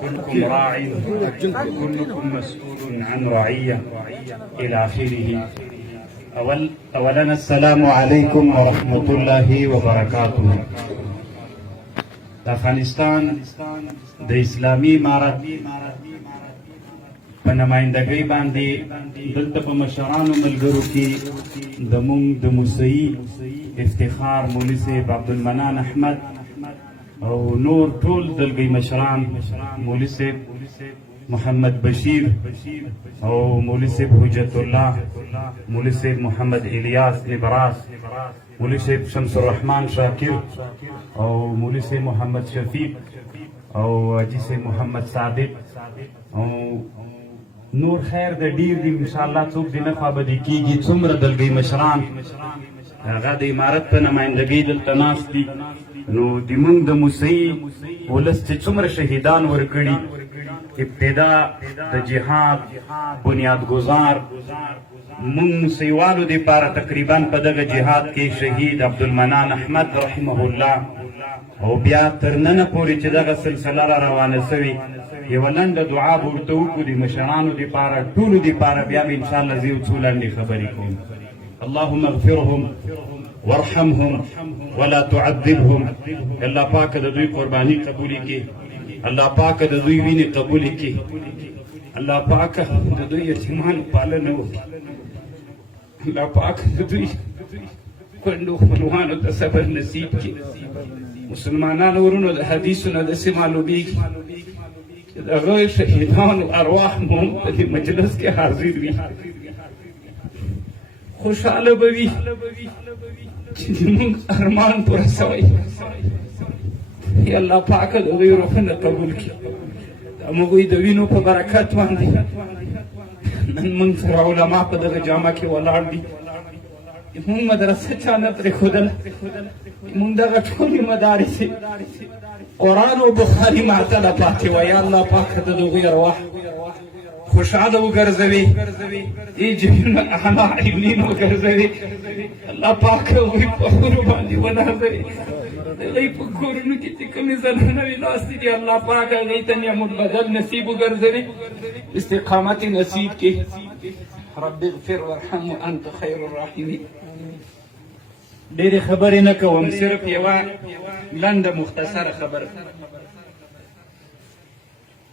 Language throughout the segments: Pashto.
كلكم راع وكلكم مسؤول عن رعية إلى آخره. أولا السلام عليكم ورحمة الله وبركاته. افغانستان د اسلامي امارت په نمائندګۍ باندې دلته په مشرانو ملګرو کې د موسیقي افتخار مولوي صاحب عبدالمنان احمد او نور ټول دلګۍ مشران مولوي صاحب محمد بشیر او مولوي صاحب حجت الله مولوي صاحب محمد الیاس نبراس مولوي صاحب شمس الرحمن شاکر او مولوي صاحب محمد شفیق او حاجي صاحب محمد صادق او نور خیر د ډیر دی ان شاء الله څوک دې نه خوابدي کیږي څومره دلګۍ مشران هغه د امارت په نمائندګۍ دلته ناست دي نو د موږ د موسیقي ولس چې څومره شهیدان ورکړي ابتدا د جهاد بنیاد گزار موږ موسیقیوالو دپاره تقریبا په دغه جهاد کې شهید عبدالمنان احمد رحمه الله او بیا تر ننه پورې چې دغه سلسله را روانه سوې یوه لنډه دعا به ورته وکړو د مشرانو دپاره ټولو دپاره بیا به انشاءالله زه یو څو لنډې خبرې کوم. اللهم اغفرهم وارحمهم ولا تعذبهم. الله پاک د دوی قرباني قبولې کړي، الله پاک د دوی وینې قبولې کړي، الله پاک د دوی یتیمانو پالنه وکړي، الله پاک د دوی کونډو خپلوانو ته صبر نصیب کړي. مسلمانانو ورونو د حدیثو نه داسې معلومیږي چې د هغه شهیدانو ارواح مو هم په دې مجلس کې حاضر وي، خوشحاله به وي چې زموږ ارمان پوره سوی. یا الله پاک د دوی روحونه قبول کړي. د موږ د وینو په برکت باندې نن موږ سره علما په دغه جامه کې ولاړ دي. موږ مدرسه چا نه پرېښودله، موږ دغه ټولې مدارسې قرآن او بخاري معطله پاتې وه. یا الله پاک د دغوی ارواح خوشحاله وګرځوي، دې جبینونه اعلی علین وګرځوي، الله پاک هغوی په خورو باندې ونازوي. د هغوی په کورونو کې چې کومې زنانه وي ناستې دي الله پاک هغوی ته نعمت بدل نصیب وګرځوي، استقامت نصیب کړي. رب اغفر وارحم وانت خیر الراحمین. ډېرې خبرې نه کوم، صرف یوه لنډه مختصره خبره.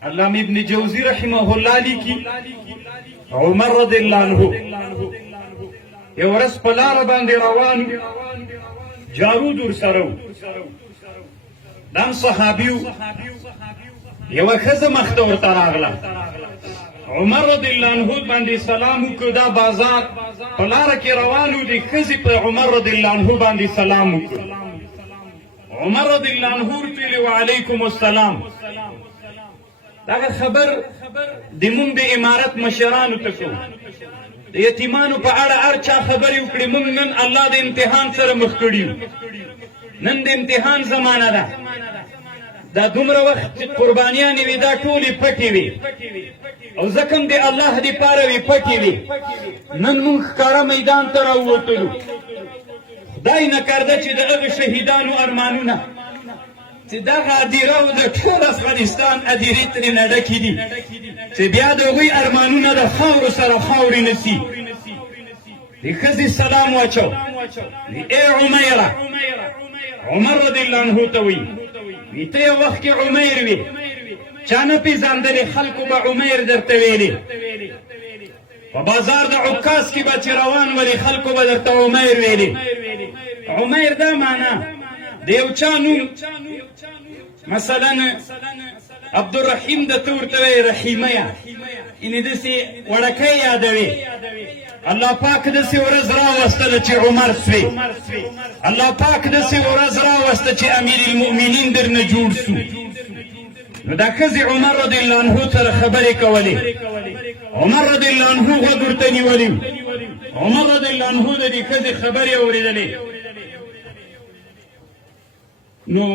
علامه ابن جوزی رحمه الله لیکي عمر رضی الله عنه یو ورځ په لاره باندې روان جارود ورسره و، دا صحابي و، یوه ښځه مخته ورته راغله. عمر رضی الله عنه باندې سلام وکړ. دا بازار په لاره کې روان و، د ښځې په عمر رضی الله عنه باندې سلام وکړ. عمر رضی الله عنه ورته ویلي وعلیکم السلام. دغه خبر د مونږ د امارت مشرانو ته کوو، د یتیمانو په اړه هر چا خبرې وکړي. مونږ نن الله د امتحان سره مخ کړي یو، نن د امتحان زمانه ده. دا دومره وخت چې قربانیانې وي دا ټولې پټې وي او ځکه هم د الله دپاره وي پټې وي. نن مونږ ښکاره میدان ته راووتلو. خدای نه کرده چې د هغه شهیدانو ارمانونه چې دغه هدیره او د ټول افغانستان هدیرې ترېنه ډکې دي چې بیا د هغوی ارمانونه د خاورو سره خاورې نه سي. د ښځې سلام واچو، ای عمیره، عمر رضی الله عنه ته وایي ته یو وخت کې عمیر وي، چا نه پېژندلې، خلکو به عمیر درته ویلې. په بازار د عکاس کې به چې روان ولې خلکو به درته عمیر ویلې. عمیر دا معنا د یو چا نوم، مثلا عبدالرحیم د ته ورته وایي رحیمه یا یعنې داسې وړکۍ یادوي. الله پاک داسې ورځ راوستله چې عمر سوې، الله پاک داسې ورځ راوسته چې امیر المؤمنین درنه جوړ سو. نو دا ښځې عمر رضی الله عنه سره خبرې کولې. عمر رضی الله عنه غوږ ورته نیولی و. عمر رضی الله عنه د دې ښځې خبرې اورېدلې. نو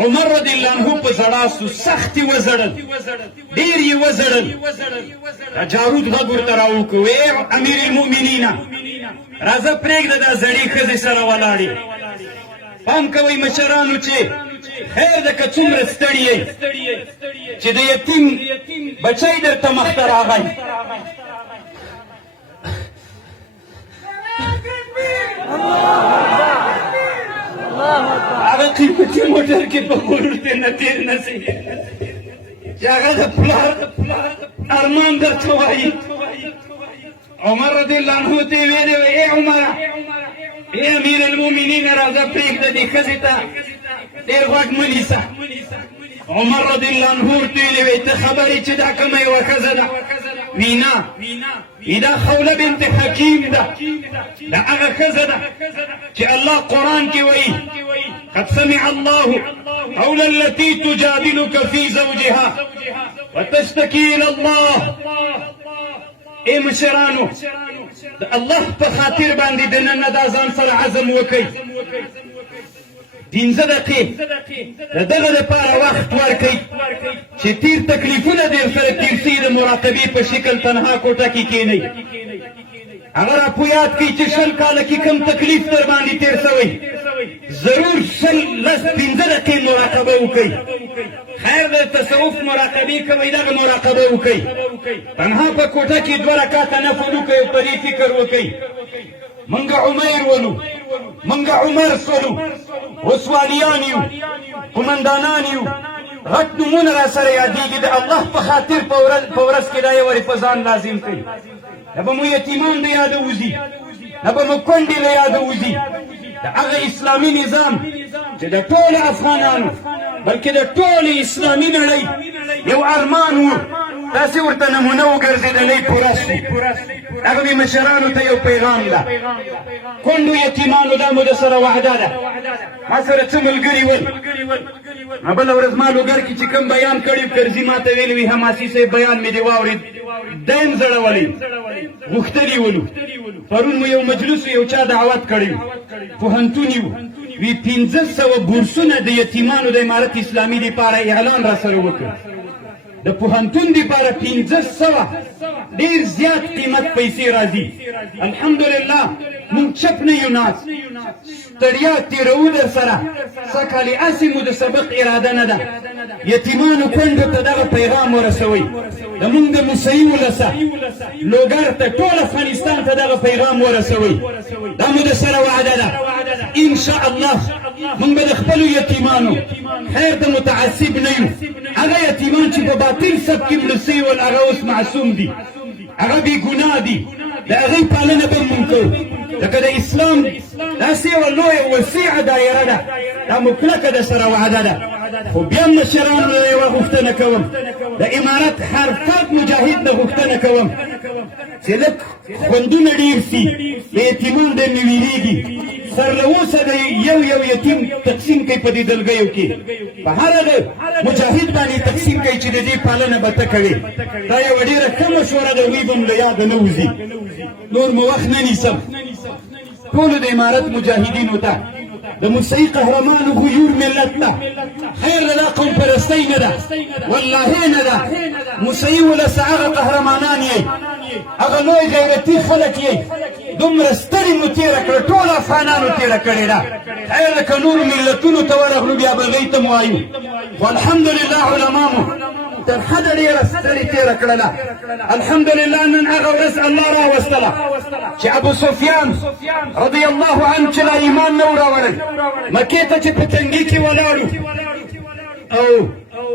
عمر رضی الله عنه په ژړا سو، سخت یې وژړل، ډېر یې وژړل. دا جارود غږ ورته راوکړ، ای امیر المؤمنینه راځه پرېږده دا زړې ښځې سره ولاړې. پام کوئ مشرانو چې خیر ده که څومره ستړي یې چې د یتیم بچی درته مخته راغی هغه قیمتي موټر کې په غرور ترې نه تېر نه شي چې هغه د پلار ارمان درته وایي عمر رضی الله عنه ته یې ویلي وی ای عمره ای امیر المؤمنین راځه پرېږده دې ښځې ته ډېر غوږ مه نیسه عمر رضی الله عنه ورته ویلي وی ته خبر یې چې دا کومه یوه ښځه ده وی نه دا خوله بنت حکیم ده دا هغه ښځه ده چې الله قرآن کې وایي قد سمع الله قول التي تجادلك في زوجها وتشتكي الى الله اے مشرانو د الله په خاطر باندې د نن دا ځان سره عزم وکئ 15 دقیقې د دغه لپاره وخت ورکئ چې تیر تکلیفونه در سره تیر شي د مراقبې په شکل تنها کوټه کې کښېنئ هغه راپو یاد کړئ چې 20 کاله کې کوم تکلیف در باندې تیر شوی ضرور 15 دقیقې مراقبه وکئ خیر د تصوف مراقبې کوئ دغه مراقبه وکئ تنها په کوټه کې 2 رکعته نفل وکئ په دې فکر وکئ منګه عمیر ولو منګه عمر سولو وسوالیان یو قمندانان یو غټ نومونه را سره یادېږي د الله په خاطر په ورځ کې دا یې ورې په ځان لازم کړي نه به مو یتیمان د یاده وځي نه به مو کونډې له یاده وځي د هغه اسلامي نظام چې د ټولو افغانانو بلکې د ټولې اسلامي نړۍ یو ارمان و تاسې ورته نمونه وګرځېدلی پوره شي هغه د مشرانو ته یو پیغام ده کونډو یتیمانو دا مو د سره وعده ده ما سره څه ملګري ول ما بله ورځ ما لوګر کې چې کوم بیان کړی کرزي ما ته ویل وي حماسي صاحب بیان مې دې واورېد دایم زړولی غوښتلي ولو پرون مو یو مجلس یو چا دعوت کړی پوهنتون یو وی 1500 بورسونه د یتیمانو د امارت اسلامي دپاره اعلان را سره وکړ د پوهنتون دپاره 1500 ډېر زیات قیمت پیسې راځي الحمدلله مونږ چپ نه یو ناست ستړیا تېروو در سره سږکال هسې مو د سبق اراده نه ده یتیمانو کونډو ته دغه پیغام ورسوئ زمونږ د موسیي ولسه لوګر ته ټول افغانستان ته دغه پیغام ورسوئ دا مو د سره وعده ده انشاء الله مونږ به د خپلو یتیمانو خیر د متعصب نه یو هغه یتیمان چې په باطل سب کې مړه سوي ول هغه اوس معصوم دي هغه بې ګناه دي د هغې پالنه به مونږ کوو لکه د اسلام داسې یوه لویه وسیعه دایره ده دا مو کلکه د سره وعده ده خو بیا مشرانو له یوه غوښتنه کوم د امارت هر فرد مجاهد نه غوښتنه کوم چې لږ خوندونه ډېر سي د یتیمان د مې ویرېږي سر له اوسه د یو یتیم تقسیم کوي په دې دلګیو کې په هر هغه مجاهد باندې تقسیم کوي چې د دې پالنه به ته کوې دا یوه ډېره ښه مشوره ده هغوی به م له یاده نه وځي نور مو وخت نه نیسم ټولو د امارت مجاهدینو ته د موسیقي قهرمانو غیور ملت ته خیر دا قوم پرستۍ نه ده والله نه ده موسیقي ولسه هغه قهرمانان یې هغه لوی غیرتي خلک یې دومره ستړي مو تېره کړه ټول افغانانو تېره کړې ده خیر که نورو ملتونو ته ورغلو بیا به هغوی ته مو وایو خو الحمدلله علما مو تر حده ډېره ستړې تېره کړله الحمدلله نن هغه ورځ الله راوستله چې ابو سفیان رضی الله عنه چې لا ایمان نه و راوړی مکې ته چې په تنګي کې ولاړو او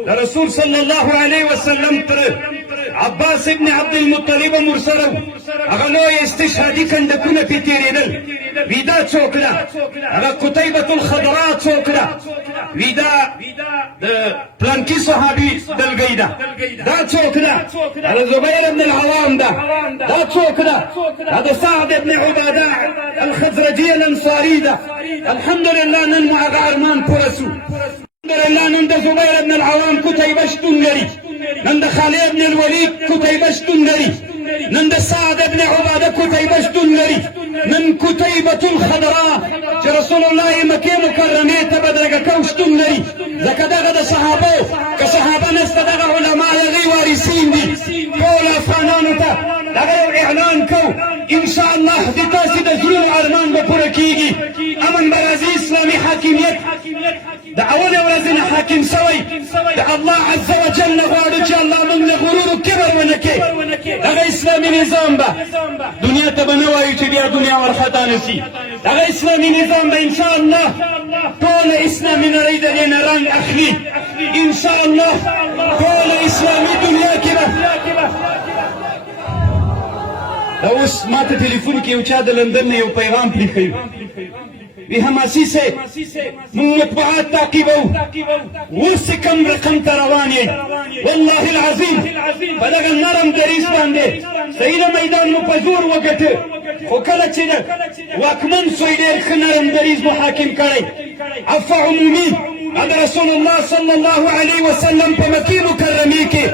د رسول صلی الله علیه وسلم تر عباس ابن عبد المطلب مرسله هغه لوی استشهادي کندکونه پې تېرېدل وی دا څوک ده هغه قتیبة الخضراء څوک ده وی دا د پلانکي صحابي دلګۍ ده دا څوک ده هغه زبیر ابن العوام ده دا څوک ده هغه سعد ابن عباده الخزرجي الانصاري ده الحمدلله نن مو هغه ارمان پوره سو الحمدلله نن د زبیر ابن العوام کتیبه شتون لري نن د خالد ابن الولید کتیبه شتون لري نن د سعد ابن عباده کتیبه شتون لري نن کتیبة الخضراء چې رسول الله مکې مکرمې ته بدرګه کو شتون لري ځکه دغه د صحابو که صحابه نسته دغه علما هغې وارثین دي ټولو افغانانو ته دغه یو اعلان کو انشاء الله د تاسې د زړونو ارمان به پوره کېږي امن به راځي اسلامي حاکمیت د اول ورځ نه حاکم سوی د الله عز وجل غواړو چې الله موږ له غرور او کبر ونه کړي هغه اسلامي نظام به دنیا ته به نه وایو چې بیا دنیا ورخطا نه شي هغه اسلامي نظام به ان شاء الله ټول اسلامي نړۍ د دې نه رنګ اخلي ان شاء الله ټول اسلامي دنیا کې به دا اوس ما ته ټلیفون کې یو چا د لندن نه یو پیغام پرېښی وی حماسي صاحب موږ مطبوعات تعقیبوو اوس چې کوم رقم ته روان یې والله العظیم په دغه نرم دریځ باندې صحیح د میدان مو په زور وګټه خو کله چې واکمن سوی ډېر ښه نرم دریځ مو حاکم کړی عفو عمومي هذا رسول الله صلى الله عليه وسلم په مکې مکرمې کې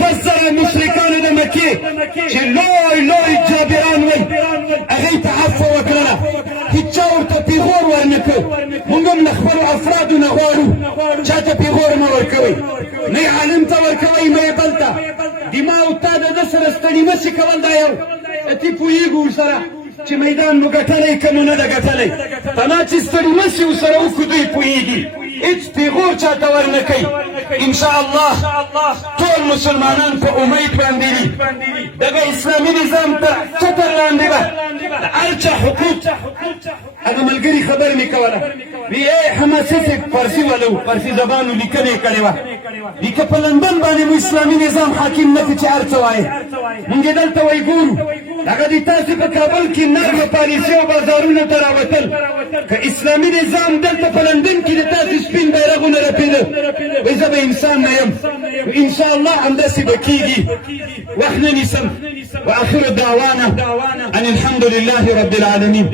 فزر مشرکانو د مکې چې لوی لوی جابران وی هغې ته عفو وکړله هیچا ورته پیغور ورنه کړ موږ هم له خپلو افرادو نه غواړو چا ته پیغور مه ورکوئ نه یې عالم ته ورکوئ نه یې بل ته دما او تا د ده سره ستړي مه شي کول دا یو تی پوهېږو ورسره چې میدان مو ګټلی که مو نه ده ګټلی تنا چې ستړي مه شي ورسره وکړو دوی پوهېږي هیڅ پیغور چاته ورنه کوي انشاءالله ټول مسلمانان په امید باندې دي دغه اسلامي نظام تر چتر لاندې به د هر چا حقوق هغه ملګري خبر مې کوله وی ای حماسي صاحب فارسي والو فارسي زبانو لیکنه یې کړې وه وی که په لندن باندې مو اسلامي نظام حاکم نه کړي چې هر څه وایې مونږ یې دلته وی ګورو هغه د تاسې په کابل کې نرمه پالیسي او بازارونو ته راوتل که اسلامي نظام دلته په لندن کې د تاسې سپین بیرغونه رپېده وایي زه به انسان نه یم انشاءالله همداسې به کېږي وخت نه نیسم واخر دعوانا ان الحمد لله رب العالمين